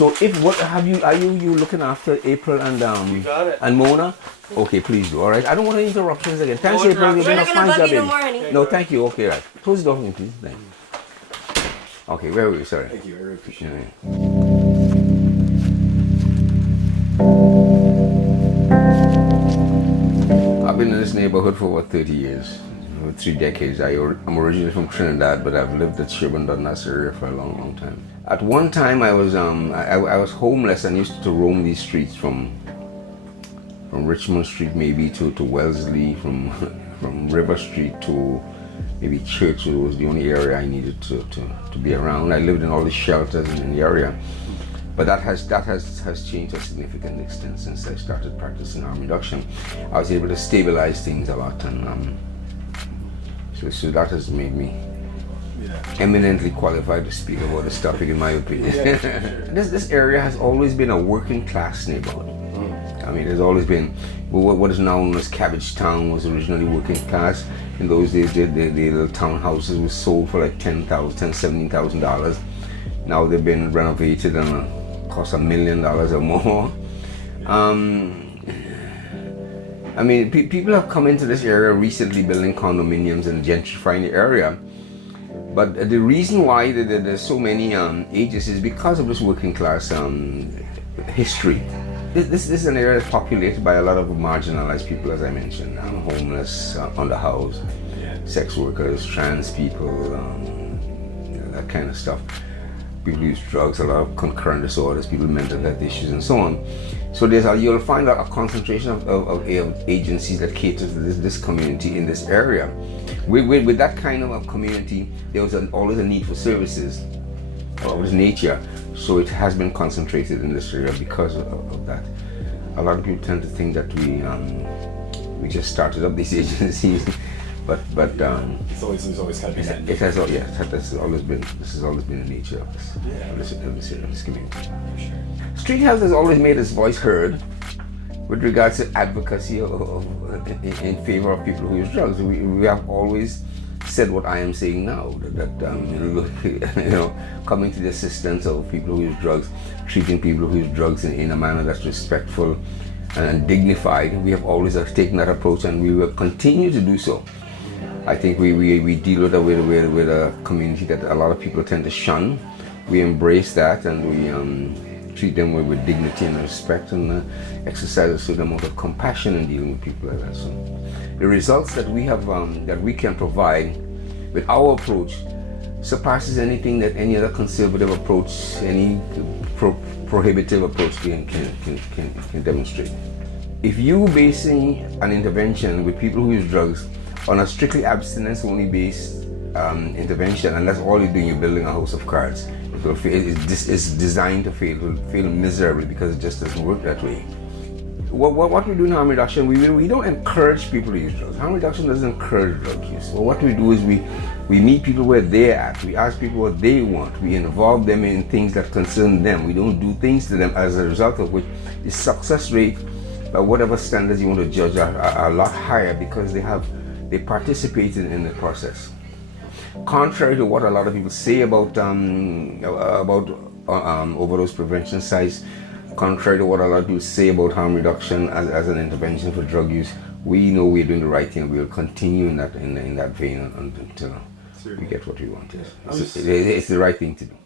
So if what have you are you looking after April and You got it. and Mona? Okay, please do. All right. I don't want any interruptions again. Thanks, April. You've We're done a not gonna fine bug job. you no Baby. more, honey. No, thank you. Okay, right. Close the door for me, please. Thanks. Okay, where were we? Sorry. Thank you. I really appreciate it. I've been in this neighborhood for about 30 years, over 3 decades. I'm originally from Trinidad, but I've lived at Coburn, Dundas area for a long, long time. At one time, I was homeless and used to roam these streets from Richmond Street maybe to Wellesley, from River Street to maybe Churchill was the only area I needed to be around. I lived in all the shelters in the area. But that has changed to a significant extent since I started practicing harm reduction. I was able to stabilize things a lot, and so that has made me eminently qualified to speak about this topic, in my opinion. This area has always been a working class neighborhood. I mean, there's always been what is now known as Cabbage Town was originally working class. In those days, the little townhouses were sold for like $17,000. Now they've been renovated and cost $1 million or more. I mean, people have come into this area recently building condominiums and gentrifying the area. But the reason why there's so many ages is because of this working class history. This is an area that's populated by a lot of marginalized people, as I mentioned, homeless, underhoused, sex workers, trans people, that kind of stuff. People use drugs, a lot of concurrent disorders, people with mental health issues, and so on. So you'll find a concentration of agencies that cater to this community in this area. With that kind of a community, there was always a need for services of this nature. So it has been concentrated in this area because of that. A lot of people tend to think that we just started up these agencies. But it's always kind of been. This has always been the nature of this community. Sure. Street Health has always made its voice heard with regards to advocacy in favor of people who use drugs. We have always said what I am saying now, that coming to the assistance of people who use drugs, treating people who use drugs in a manner that's respectful and dignified. We have always taken that approach, and we will continue to do so. I think we deal with a community that a lot of people tend to shun. We embrace that, and we treat them with dignity and respect, and exercise a certain amount of compassion in dealing with people like that. So the results that we have, that we can provide with our approach, surpasses anything that any other conservative approach, any prohibitive approach can demonstrate. If you basing an intervention with people who use drugs on a strictly abstinence-only based intervention, and that's all you're doing, you're building a house of cards. It will fail. It's designed to fail. It will fail miserably because it just doesn't work that way. What we do in harm reduction, we don't encourage people to use drugs. Harm reduction doesn't encourage drug use. So what we do is we meet people where they're at. We ask people what they want. We involve them in things that concern them. We don't do things to them, as a result of which the success rate, by whatever standards you want to judge, are a lot higher because they participated in the process. Contrary to what a lot of people say about overdose prevention sites, contrary to what a lot of people say about harm reduction as an intervention for drug use, we know we're doing the right thing. We'll continue in that vein until we get what we want. Yes. It's the right thing to do.